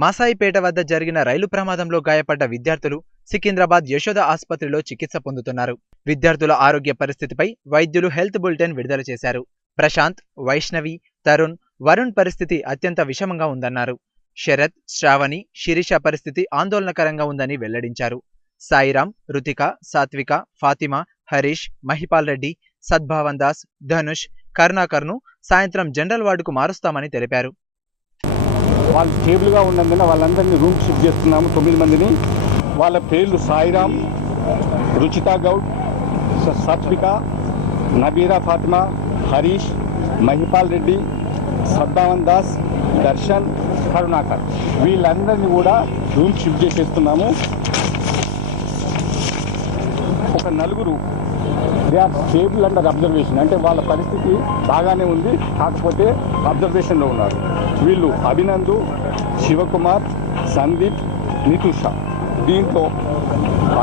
మాసాయిపేట వద్ద జరిగిన రైలు ప్రమాదంలో గాయపడ్డ విద్యార్థులు సికింద్రాబాద్ యశోద ఆసుపత్రిలో చికిత్స పొందుతున్నారు. విద్యార్థుల ఆరోగ్య పరిస్థితిపై వైద్యులు హెల్త్ బులెటిన్ విడుదల చేశారు. ప్రశాంత్, వైష్ణవి, తరుణ్, వరుణ్ పరిస్థితి అత్యంత విషమంగా ఉందన్నారు. శరత్, శ్రావణి, శిరీష పరిస్థితి ఆందోళనకరంగా ఉందని వెల్లడించారు. సాయిరాం, రుతిక, సాత్విక, ఫాతిమా, హరీష్, మహిపాల్ రెడ్డి, సద్భావన్ దాస్, ధనుష్, కరుణాకర్ను సాయంత్రం జనరల్ వార్డుకు మారుస్తామని తెలిపారు. వాళ్ళు స్టేబుల్గా ఉన్నందున వాళ్ళందరినీ రూమ్ షిఫ్ట్ చేస్తున్నాము. 9 మందిని. వాళ్ళ పేర్లు సాయిరాం, రుచితా గౌడ్, సాత్విక, నబీరా ఫాతిమా, హరీష్, మహిపాల్ రెడ్డి, సద్భావన్ దాస్, దర్శన్, కరుణాకర్ వీళ్ళందరినీ కూడా రూమ్ షిఫ్ట్ చేసేస్తున్నాము. ఒక 4 they are stable under observation, అంటే వాళ్ళ పరిస్థితి బాగానే ఉంది, కాకపోతే అబ్జర్వేషన్లో ఉన్నారు. వీళ్ళు అభినందు, శివకుమార్, సందీప్, నితుష. దీంట్లో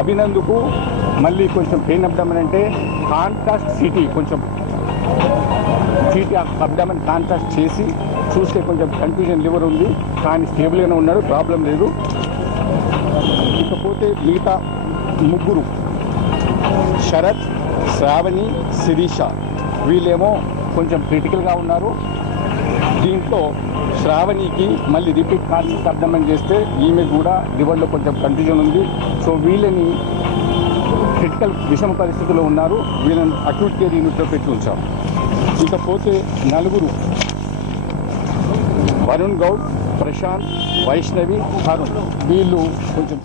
అభినందుకు మళ్ళీ కొంచెం పెయిన్ అబ్డామన్ అంటే కాంట్రాస్ట్ సిటీ, కొంచెం సిటీ అబ్డామన్ కాంట్రాస్ట్ చేసి చూస్తే కొంచెం కన్ఫ్యూజన్ లివర్ ఉంది, కానీ స్టేబుల్గానే ఉన్నాడు, ప్రాబ్లం లేదు. ఇకపోతే మిగతా 3 శరత్, శ్రావణి, శిరీష వీళ్ళేమో కొంచెం క్రిటికల్గా ఉన్నారు. దీంట్లో శ్రావణికి మళ్ళీ రిపీట్ కాన్సెప్ట్ అబ్డమన్ చేస్తే ఈమె కూడా లివర్లో కొంచెం కన్ఫ్యూజన్ ఉంది. సో వీళ్ళని క్రిటికల్ విషమ పరిస్థితిలో ఉన్నారు. వీళ్ళని అక్యూట్ కేర్ యూనిట్లో పెట్టి ఉంచాం. ఇకపోతే 4 వరుణ్ గౌడ్, ప్రశాంత్, వైష్ణవి, తరుణ్ వీళ్ళు కొంచెం